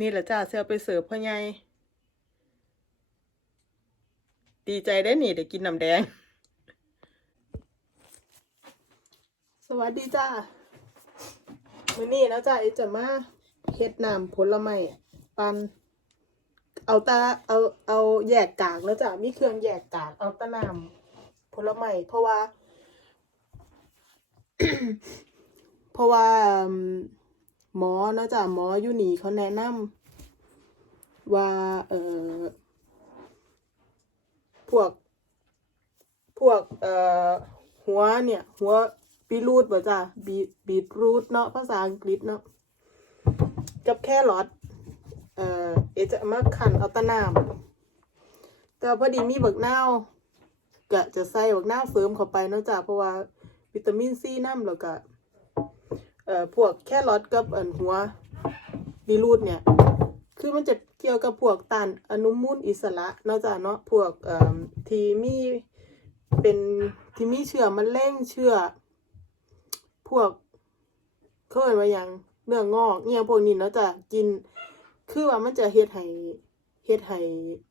นี่แหละจ้าเสื้อไปเสิร์ฟพ่อใหญ่ดีใจได้หนี่ได้กินน้ำแดง สวัสดีจ้ามื้อนี้นะจ้าไอจะมาเฮ็ดน้ำผลไม้ปันเอาตาเอาเอาแยกกากแล้วจ้ะมีเครื่องแยกกากเอาตะน้ำผลไม้เพราะว่า เพราะว่า หมอนะจ๊ะหมอยูนีเขาแนะนำว่าเอ่อพวก พวกเอ่อหัวเนี่ย หัวบีรูทบ่จ้ะบีบีทรูทเนาะภาษาอังกฤษเนาะกับแครอทเอ่อเอจะมาขันเอาตะน้ำแต่พอดีมีบักนาวก็จะใส่บักนาวเสริมเข้าไปเนาะจ้ะเพราะว่าวิตามินซีน้ำแล้วก็ เอ่อพวกแครอทกับอันหัวบีรูทเนี่ย คือมันจะเกี่ยวกับพวกต้านอนุมูลอิสระนาะจ้ะเนาะพวกเอ่อที่มีเป็นที่มีเชื้อมะเร็งเชื้อพวกเขาเรียกว่าหยังเนื้องอกเนี่ยพวกนี้เนาะจ้ะกิน คือว่ามันจะเฮ็ดให้เฮ็ดให้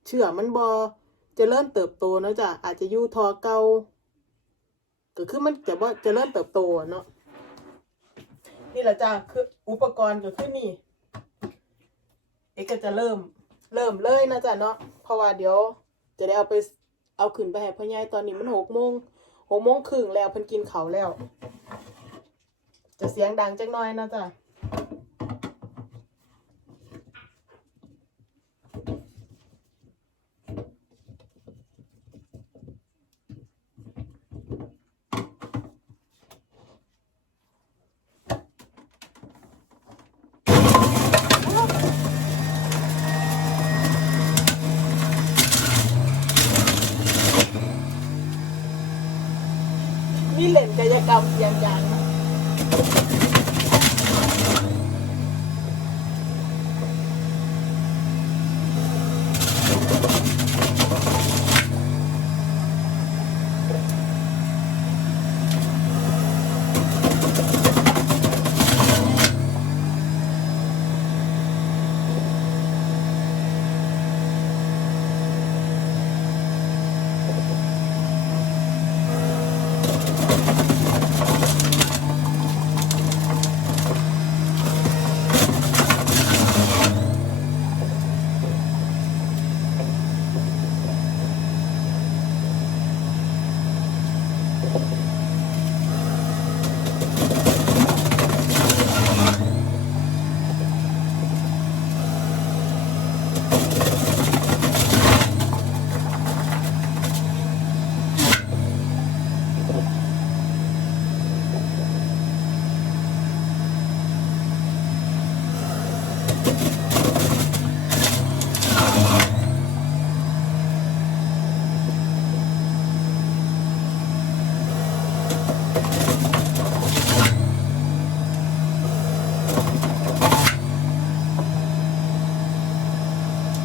เชื้อมันบ่เริญเติบโตเนาะจ้ะอาจจะยู่ทอเก่าก็คือมันจะบ่เจริญเติบโตเนาะ นี่แหละจ้าคืออุปกรณ์ก็คือนี่ เอกก็จะเริ่ม เริ่มเลยนะจ๊ะเนาะเพราะว่าเดี๋ยวจะได้เอาไปเอาขึ้นไปให้พ่อใหญ่ตอนนี้มันหกโมงหกโมงครึ่งแล้วเพิ่นกินเขาแล้ว จะเสียงดังจังน้อยนะจ๊ะ นี่เล่นกายกรรมเสียงดังน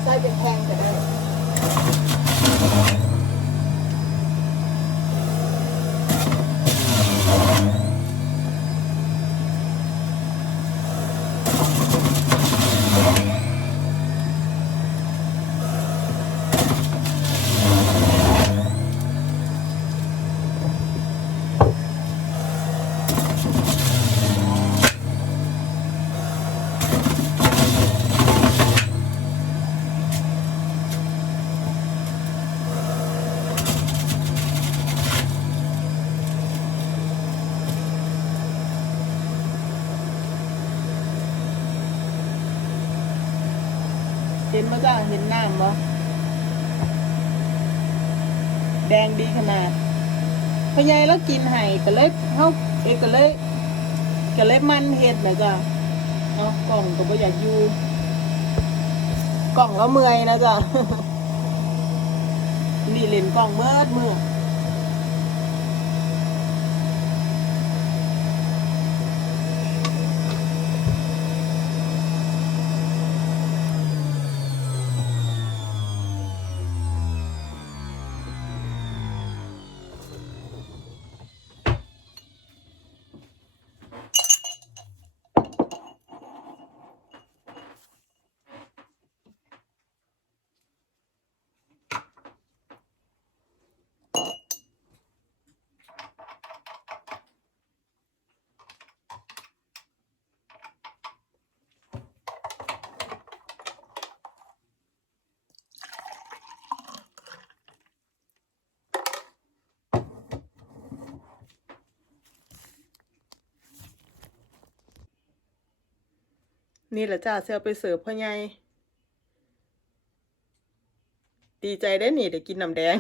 ไส้เป็นแพงก็ได้ เห็นมาจ้าเห็นน้ำบ่แดงดีขนาดพยายแล้วกินไห่ก็เลยเฮาเอกก็เลยก็เลยมันเห็ดนะจ้ะเอากล่องก็บ่อยากอยู่กล่องแล้วเมื่อยนะจ้ะนี่เล่นกล่องเมื่อเมื่อ นี่แหละจ้าเซลไปเสิร์ฟพ่อใหญ่ดีใจได้หนีได้กินน้ำแดง